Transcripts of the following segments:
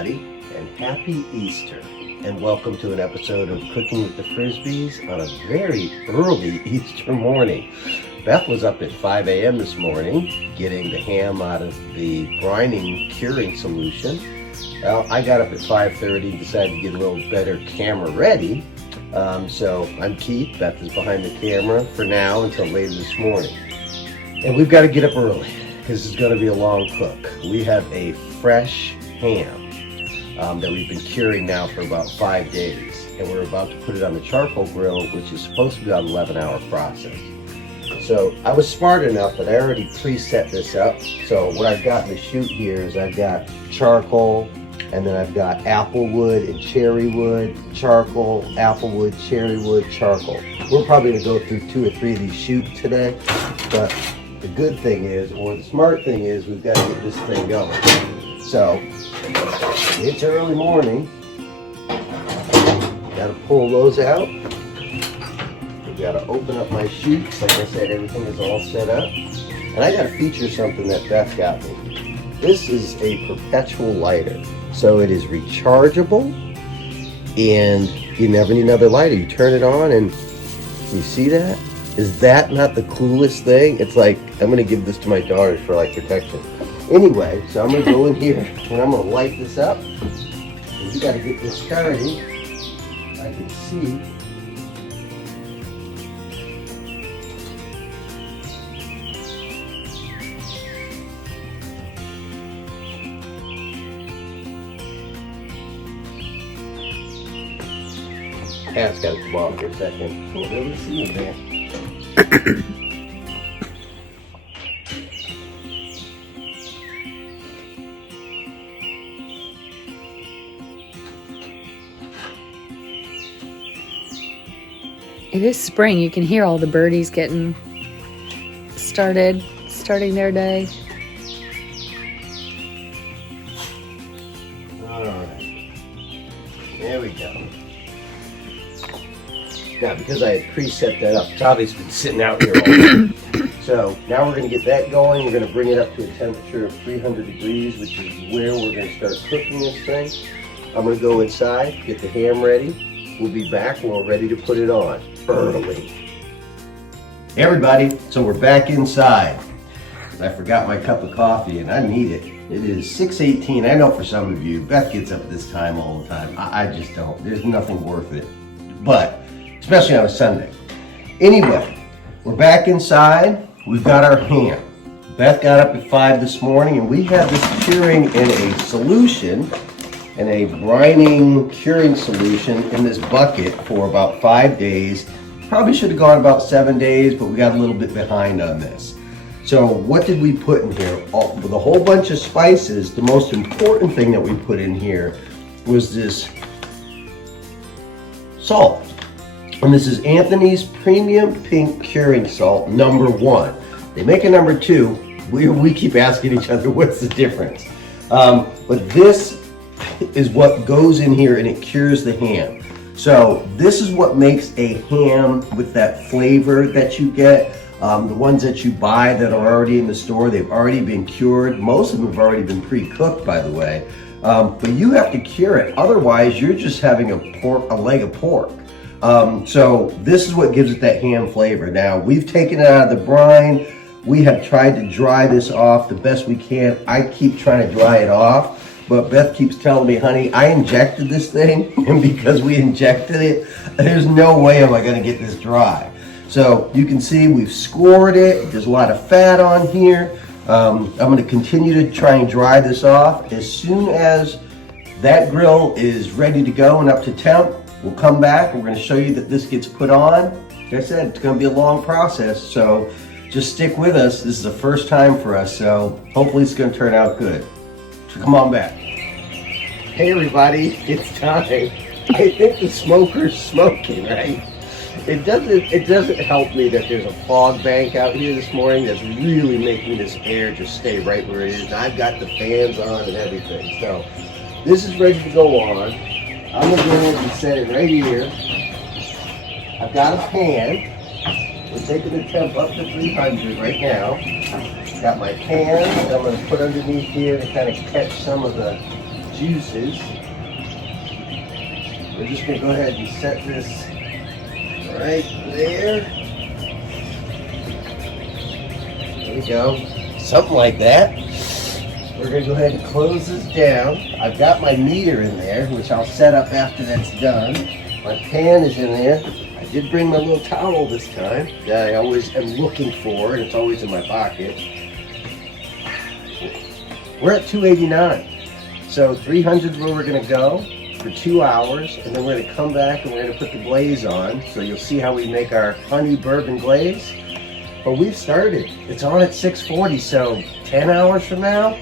everybody, and happy Easter, and welcome to an episode of Cooking with the Frisbys on a very early Easter morning. Beth was up at 5 a.m. this morning getting the ham out of the brining curing solution. I got up at 5:30, decided to get a little better camera ready. So I'm Keith, Beth is behind the camera for now until later this morning. And we've got to get up early because it's going to be a long cook. We have a fresh ham that we've been curing now for about 5 days, and we're about to put it on the charcoal grill, which is supposed to be about an 11-hour process. So I was smart enough that I already preset this up. So what I've got in the chute here is I've got charcoal, and then I've got applewood and cherrywood, charcoal, applewood, cherrywood, charcoal. We're probably going to go through 2 or 3 of these chutes today, but the good thing is, or the smart thing is, we've got to get this thing going. So it's early morning. Got to pull those out. We've got to open up my chutes. Like I said, everything is all set up. And I got to feature something that Beth got me. This is a perpetual lighter. So it is rechargeable, and you never need another lighter. You turn it on, and you see that? Is that not the coolest thing? It's like, I'm going to give this to my daughters for like protection. Anyway, so I'm going to go in here, and I'm going to light this up. And you got to get this started. I can see. Pat's got to come off for a second. Can't really see it, man. It is spring. You can hear all the birdies getting starting their day. All right. There we go. Now, because I had preset that up, it's obviously been sitting out here all day. So now we're going to get that going. We're going to bring it up to a temperature of 300 degrees, which is where we're going to start cooking this thing. I'm going to go inside, get the ham ready. We'll be back when we're ready to put it on early. Hey everybody, so we're back inside. I forgot my cup of coffee and I need it. It is 6:18. I know for some of you, Beth gets up at this time all the time. I just don't. There's nothing worth it. But especially on a Sunday. Anyway, we're back inside. We've got our ham. Beth got up at 5 this morning, and we have this curing in a solution, in a brining curing solution in this bucket for about 5 days. Probably should have gone about 7 days, but we got a little bit behind on this. So what did we put in here? With a whole bunch of spices, the most important thing that we put in here was this salt. And this is Anthony's Premium Pink Curing Salt, #1. They make a #2. We keep asking each other, what's the difference? But this is what goes in here and it cures the ham. So this is what makes a ham with that flavor that you get. The ones that you buy that are already in the store, they've already been cured. Most of them have already been pre-cooked, by the way. But you have to cure it. Otherwise, you're just having a leg of pork. So this is what gives it that ham flavor. Now, we've taken it out of the brine. We have tried to dry this off the best we can. I keep trying to dry it off, but Beth keeps telling me, honey, I injected this thing, and because we injected it, there's no way am I going to get this dry. So you can see we've scored it. There's a lot of fat on here. I'm going to continue to try and dry this off. As soon as that grill is ready to go and up to temp, we'll come back and we're going to show you that this gets put on. Like I said, it's going to be a long process, so just stick with us. This is the first time for us, so hopefully it's going to turn out good. So come on back. Hey everybody, it's time. I think the smoker's smoking, right? It doesn't help me that there's a fog bank out here this morning that's really making this air just stay right where it is. And I've got the fans on and everything, so this is ready to go on. I'm going to go ahead and set it right here. I've got a pan. We're taking the temp up to 300 right now. Got my pan that I'm going to put underneath here to kind of catch some of the juices. We're just gonna go ahead and set this right there. There we go. Something like that. We're gonna go ahead and close this down. I've got my meter in there, which I'll set up after that's done. My pan is in there. I did bring my little towel this time that I always am looking for, and it's always in my pocket. We're at 289. So 300 is where we're gonna go for 2 hours, and then we're gonna come back and we're gonna put the glaze on. So you'll see how we make our honey bourbon glaze. But we've started. It's on at 6:40, so 10 hours from now,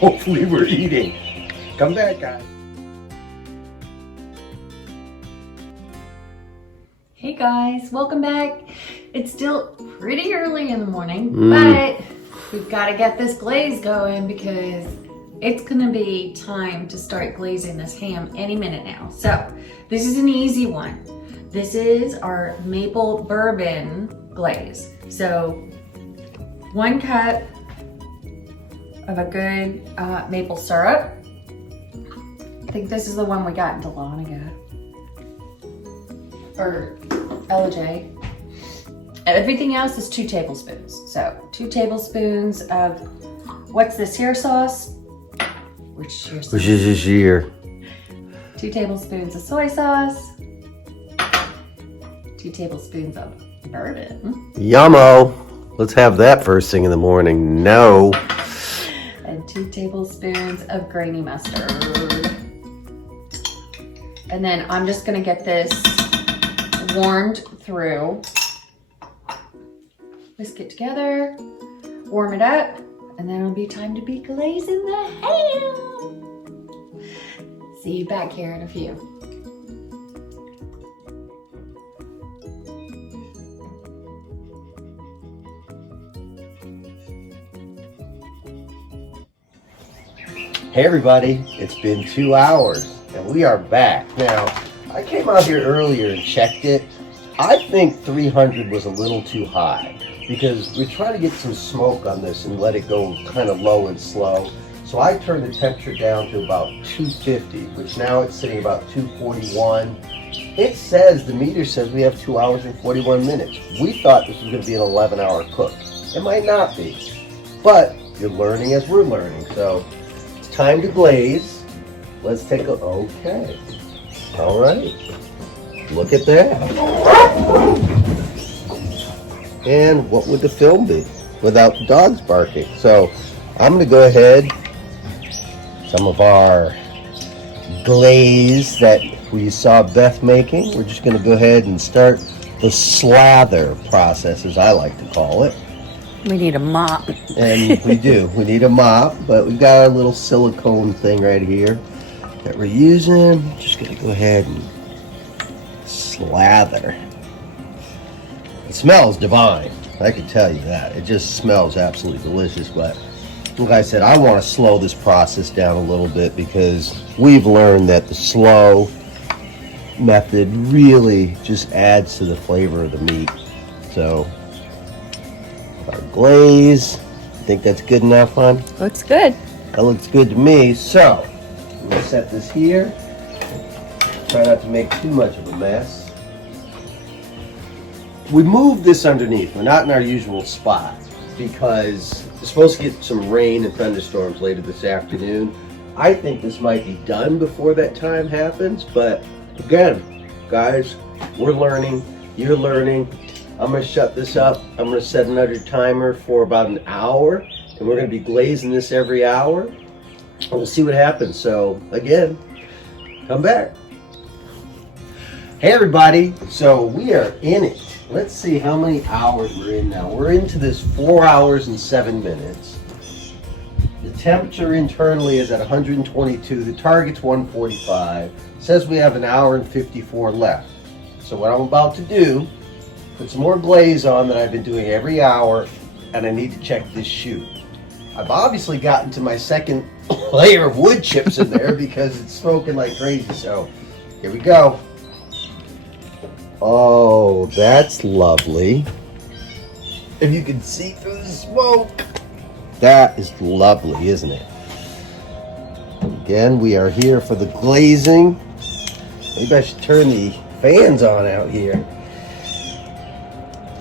hopefully we're eating. Come back, guys. Hey guys, welcome back. It's still pretty early in the morning, but we've got to get this glaze going because it's gonna be time to start glazing this ham any minute now. So this is an easy one. This is our maple bourbon glaze. So 1 cup of a good maple syrup. I think this is the one we got in Dahlonega or LJ. Everything else is 2 tablespoons. So 2 tablespoons of, what's this here sauce? Which is this year? 2 tablespoons of soy sauce. 2 tablespoons of bourbon. Yummo. Let's have that first thing in the morning. No. And 2 tablespoons of grainy mustard. And then I'm just gonna get this warmed through. Whisk it together, warm it up, and then it'll be time to be glazing the ham. See you back here in a few. Hey everybody, it's been 2 hours and we are back. Now, I came out here earlier and checked it. I think 300 was a little too high because we're trying to get some smoke on this and let it go kind of low and slow. So I turned the temperature down to about 250, which now it's sitting about 241. It says, the meter says we have 2 hours and 41 minutes. We thought this was going to be an 11-hour cook. It might not be, but you're learning as we're learning. So it's time to glaze. Let's take a, okay. All right. Look at that. And what would the film be without the dogs barking? So I'm going to go ahead, some of our glaze that we saw Beth making, we're just going to go ahead and start the slather process, as I like to call it. We need a mop. And we do. We need a mop, but we've got our little silicone thing right here that we're using. Just going to go ahead and slather. It smells divine. I can tell you that. It just smells absolutely delicious, but like I said, I want to slow this process down a little bit because we've learned that the slow method really just adds to the flavor of the meat. So, our glaze, I think that's good enough, hon? Looks good. That looks good to me. So, I'm going to set this here. Try not to make too much of a mess. We moved this underneath. We're not in our usual spot because we're supposed to get some rain and thunderstorms later this afternoon. I think this might be done before that time happens, but again, guys, we're learning, you're learning. I'm going to shut this up. I'm going to set another timer for about an hour, and we're going to be glazing this every hour, and we'll see what happens. So again, come back. Hey everybody, so we are in it. Let's see how many hours we're in now. We're into this 4 hours and 7 minutes. The temperature internally is at 122. The target's 145. It says we have an hour and 54 left. So what I'm about to do, put some more glaze on that I've been doing every hour, and I need to check this chute. I've obviously gotten to my second layer of wood chips in there because it's smoking like crazy. So here we go. Oh, that's lovely. If you can see through the smoke. That is lovely, isn't it? Again, we are here for the glazing. Maybe I should turn the fans on out here.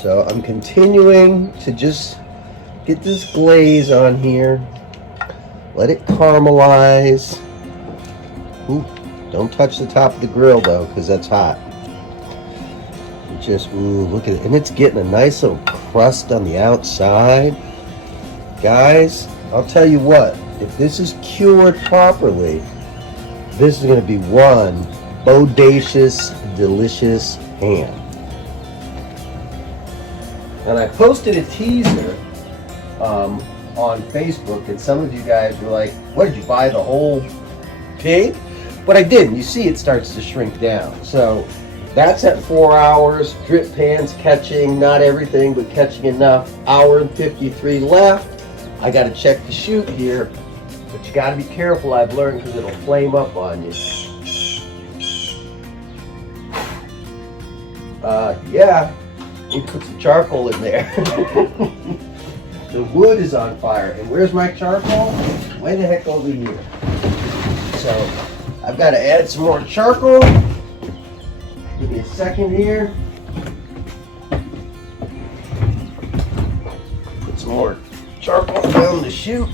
So I'm continuing to just get this glaze on here. Let it caramelize. Ooh, don't touch the top of the grill though, because that's hot. Just, ooh, look at it. And it's getting a nice little crust on the outside. Guys, I'll tell you what, if this is cured properly, this is going to be one bodacious, delicious ham. And I posted a teaser on Facebook, and some of you guys were like, what, did you buy the whole pig? But I didn't. You see it starts to shrink down. So that's at 4 hours. Drip pans catching, not everything, but catching enough. Hour and 53 left. I got to check the chute here, but you got to be careful, I've learned, because it'll flame up on you. Yeah, you put some charcoal in there. The wood is on fire. And where's my charcoal? Way the heck over here. So I've got to add some more charcoal. Give me a second here. Put some more charcoal down the chute.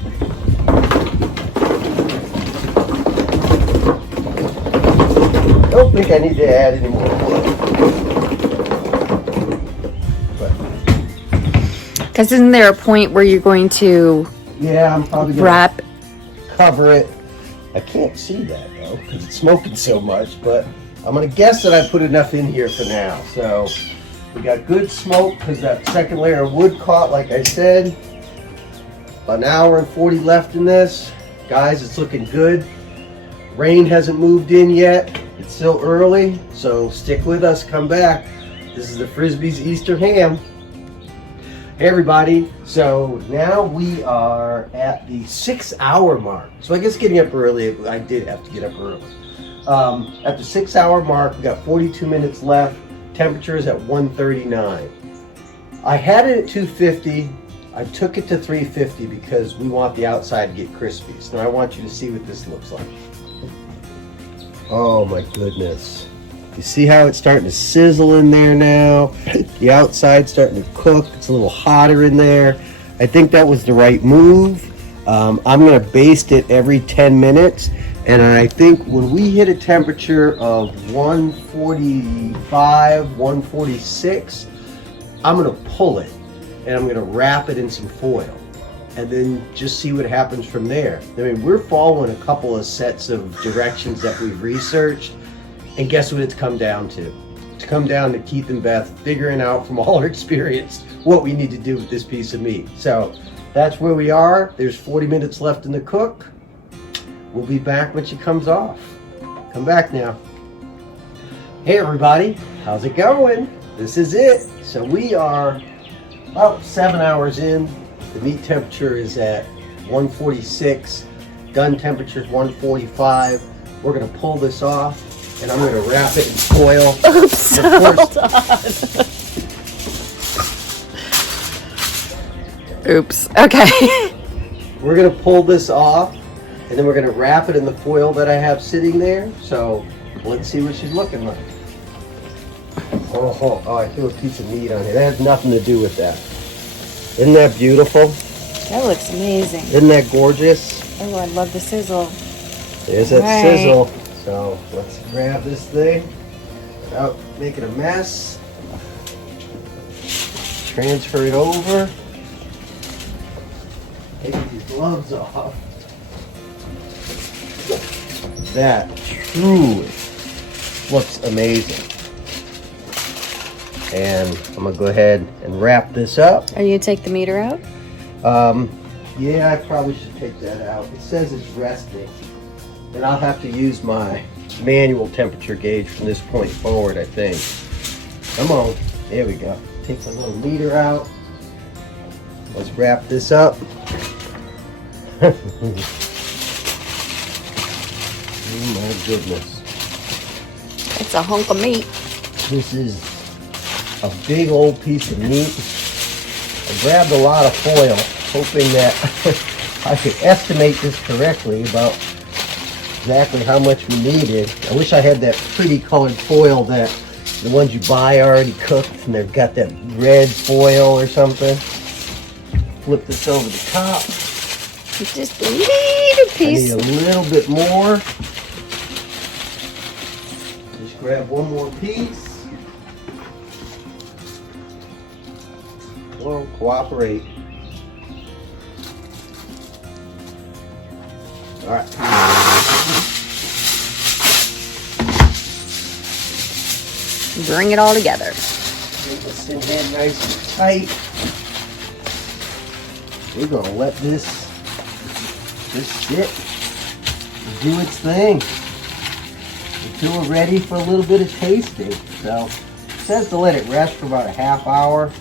Don't think I need to add any more wood. Because isn't there a point where you're going to Yeah, I'm probably going wrap? to cover it. I can't see that though because it's smoking so much, but I'm going to guess that I put enough in here for now. So we got good smoke because that second layer of wood caught, like I said. About an hour and 40 left in this. Guys, it's looking good. Rain hasn't moved in yet. It's still early, so stick with us, come back. This is the Frisby's Easter ham. Hey everybody, so now we are at the 6 hour mark. So I guess getting up early, I did have to get up early. At the 6 hour mark, we got 42 minutes left. Temperature is at 139. I had it at 250. I took it to 350 because we want the outside to get crispy. So now I want you to see what this looks like. Oh my goodness. You see how it's starting to sizzle in there now? The outside's starting to cook. It's a little hotter in there. I think that was the right move. I'm going to baste it every 10 minutes. And I think when we hit a temperature of 145, 146, I'm going to pull it. And I'm going to wrap it in some foil. And then just see what happens from there. I mean, we're following a couple of sets of directions that we've researched. And guess what it's come down to? It's come down to Keith and Beth figuring out from all our experience what we need to do with this piece of meat. So that's where we are. There's 40 minutes left in the cook. We'll be back when she comes off. Come back now. Hey everybody, how's it going? This is it. So we are about 7 hours in. The meat temperature is at 146. Done temperature is 145. We're gonna pull this off. And I'm going to wrap it in foil. Oops, hold on. Oops, okay. We're going to pull this off, and then we're going to wrap it in the foil that I have sitting there. So let's see what she's looking like. Oh, I threw a piece of meat on here. That has nothing to do with that. Isn't that beautiful? That looks amazing. Isn't that gorgeous? Oh, I love the sizzle. There's that sizzle. So let's grab this thing without making a mess. Transfer it over. Take these gloves off. That truly looks amazing. And I'm gonna go ahead and wrap this up. Are you gonna take the meter out? Yeah, I probably should take that out. It says it's resting. And I'll have to use my manual temperature gauge from this point forward, I think. Come on. There we go. Take the little meter out. Let's wrap this up. Oh my goodness. It's a hunk of meat. This is a big old piece of meat. I grabbed a lot of foil, hoping that I could estimate this correctly, about exactly how much we needed. I wish I had that pretty colored foil, that the ones you buy already cooked, and they've got that red foil or something. Flip this over the top. Just a little piece. I need a little bit more. Just grab one more piece. Well, cooperate. All right. Bring it all together. Get this in here nice and tight. We're gonna let this sit and do its thing until we're ready for a little bit of tasting. So it says to let it rest for about a half hour.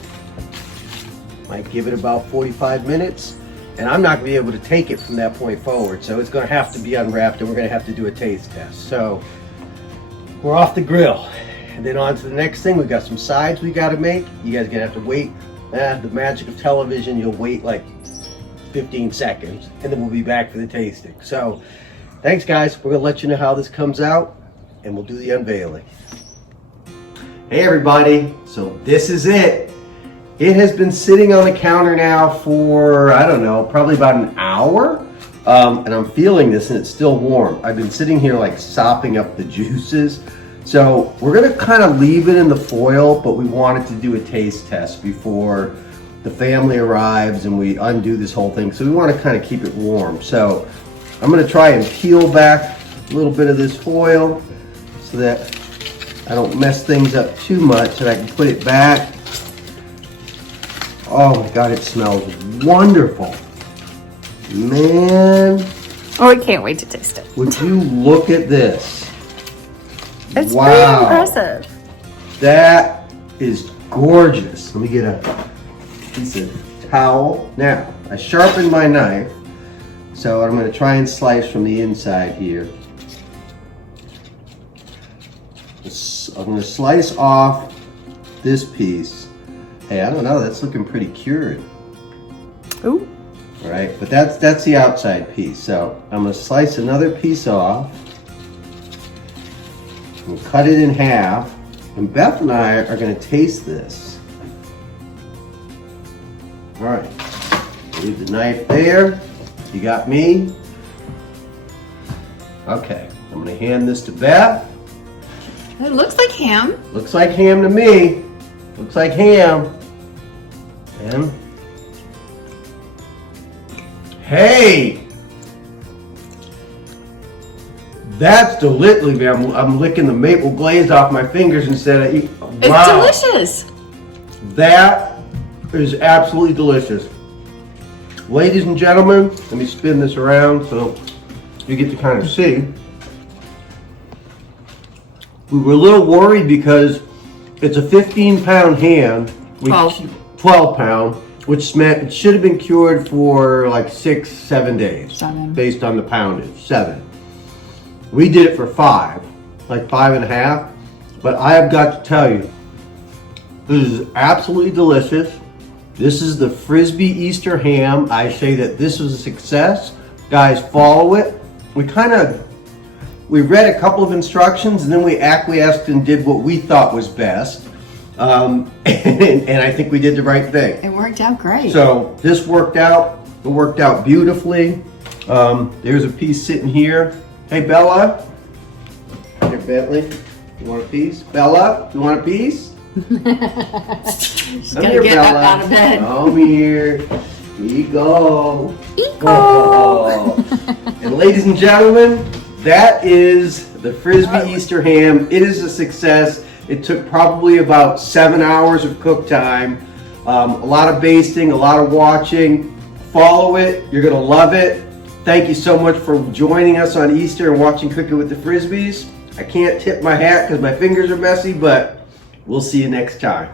Might give it about 45 minutes. And I'm not gonna be able to take it from that point forward. So it's gonna have to be unwrapped and we're gonna have to do a taste test. So we're off the grill. And then on to the next thing. We've got some sides we gotta make. You guys are gonna have to wait. The magic of television, you'll wait like 15 seconds and then we'll be back for the tasting. So thanks guys. We're gonna let you know how this comes out and we'll do the unveiling. Hey everybody, so this is it. It has been sitting on the counter now for, I don't know, probably about an hour. And I'm feeling this and it's still warm. I've been sitting here like sopping up the juices. So we're gonna kind of leave it in the foil, but we wanted to do a taste test before the family arrives and we undo this whole thing. So we want to kind of keep it warm. So I'm gonna try and peel back a little bit of this foil so that I don't mess things up too much and I can put it back. Oh my God, it smells wonderful. Man. Oh, I can't wait to taste it. Would you look at this? It's wow. pretty impressive. That is gorgeous. Let me get a piece of towel. Now, I sharpened my knife, so I'm going to try and slice from the inside here. I'm going to slice off this piece. Hey, I don't know, that's looking pretty cured. Ooh. All right, but that's the outside piece. So I'm going to slice another piece off. We'll cut it in half, and Beth and I are going to taste this. All right, leave the knife there. You got me? Okay, I'm going to hand this to Beth. It looks like ham. Looks like ham to me. Looks like ham. And hey! That's delicious. I'm licking the maple glaze off my fingers instead of eating. Wow. It's delicious. That is absolutely delicious. Ladies and gentlemen, let me spin this around so you get to kind of see. We were a little worried because it's a 15-pound ham. 12 pound, which meant it should have been cured for like 6-7 days. 7. Based on the poundage, 7. We did it for 5, like 5.5. But I have got to tell you, this is absolutely delicious. This is the Frisby Easter ham. I say that this was a success. Guys, follow it. We read a couple of instructions and then we acquiesced and did what we thought was best. And I think we did the right thing. It worked out great. So this worked out. It worked out beautifully. There's a piece sitting here. Hey, Bella. Here, Bentley. You want a piece? Bella, you want a piece? She's Come gotta here, get Bella. up out of bed. Come here. Here you go. Eco. Oh. And ladies and gentlemen, that is the Frisby Easter ham. It is a success. It took probably about 7 hours of cook time. A lot of basting, a lot of watching. Follow it. You're going to love it. Thank you so much for joining us on Easter and watching Cooking with the Frisbys. I can't tip my hat because my fingers are messy, but we'll see you next time.